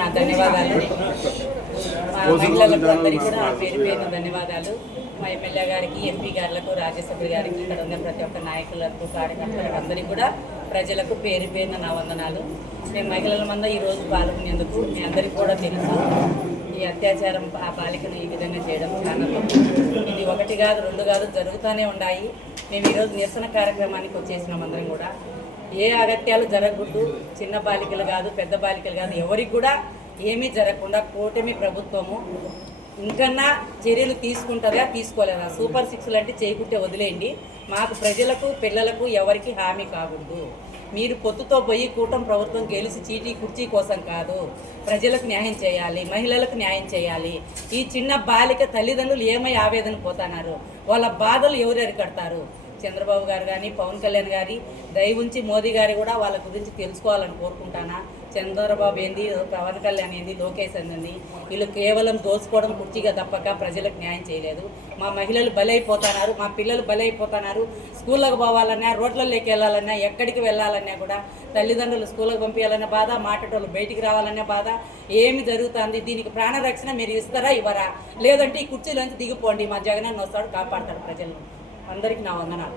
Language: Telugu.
నా ధన్యవాదాలు. మా మహిళలకు అందరికీ కూడా పేరు పేరున ధన్యవాదాలు. మా ఎమ్మెల్యే గారికి, ఎంపీ గారులకు, రాజ్యసభ గారికి, ఇక్కడ ఉన్న ప్రతి ఒక్క నాయకులకు, కార్యకర్తలకు అందరికీ కూడా ప్రజలకు పేరు పేరున నా వందనాలు. మేము మహిళల మంద ఈరోజు పాల్గొనేందుకు మీ అందరికీ కూడా తెలుసు. ఈ అత్యాచారం ఆ బాలికను ఈ విధంగా చేయడం చాలా తప్పు. ఇది ఒకటి కాదు, రెండు కాదు, జరుగుతూనే ఉన్నాయి. మేము ఈరోజు నిరసన కార్యక్రమానికి వచ్చేసినాం. అందరం కూడా ఏ అగత్యాలు జరగకూడదు. చిన్న బాలికలు కాదు, పెద్ద బాలికలు కాదు, ఎవరికి కూడా ఏమీ జరగకుండా కూటమి ప్రభుత్వము ఇంకన్నా చర్యలు తీసుకుంటుందా తీసుకోలేదా? సూపర్ 6 లాంటి చేయకుంటే వదిలేయండి. మాకు ప్రజలకు, పిల్లలకు ఎవరికి హామీ కాకూడదు. మీరు పొత్తుతో పోయి కూటమి ప్రభుత్వం గెలిచి చీటీ కుర్చీ కోసం కాదు, ప్రజలకు న్యాయం చేయాలి, మహిళలకు న్యాయం చేయాలి. ఈ చిన్న బాలిక తల్లిదండ్రులు ఏమై ఆవేదన పోతున్నారు? వాళ్ళ బాధలు ఎవరు ఎరకడతారు? చంద్రబాబు గారు కానీ, పవన్ కళ్యాణ్ గారి దయ ఉంచి మోదీ గారు కూడా వాళ్ళ గురించి తెలుసుకోవాలని కోరుకుంటానా. చంద్రబాబు ఏంది, పవన్ కళ్యాణ్ ఏంది, లోకేష్ ఏంది, వీళ్ళు కేవలం దోచుకోవడం కుర్చీగా తప్పక ప్రజలకు న్యాయం చేయలేదు. మా మహిళలు బలైపోతున్నారు, మా పిల్లలు బలైపోతున్నారు. స్కూళ్ళకు పోవాలన్నా, రోడ్లలోకి వెళ్ళాలన్నా, ఎక్కడికి వెళ్ళాలన్నా కూడా తల్లిదండ్రులు స్కూళ్ళకు పంపించాలన్న బాధ, మాటటోళ్ళు బయటికి రావాలన్న బాధ. ఏమి జరుగుతుంది? దీనికి ప్రాణరక్షణ మీరు ఇస్తారా, ఇవ్వరా? లేదంటే ఈ కుర్చీలోంచి దిగిపోండి, మా జగనన్న వస్తాడు, కాపాడతాడు ప్రజలను. అందరికీ నా వందనాలు.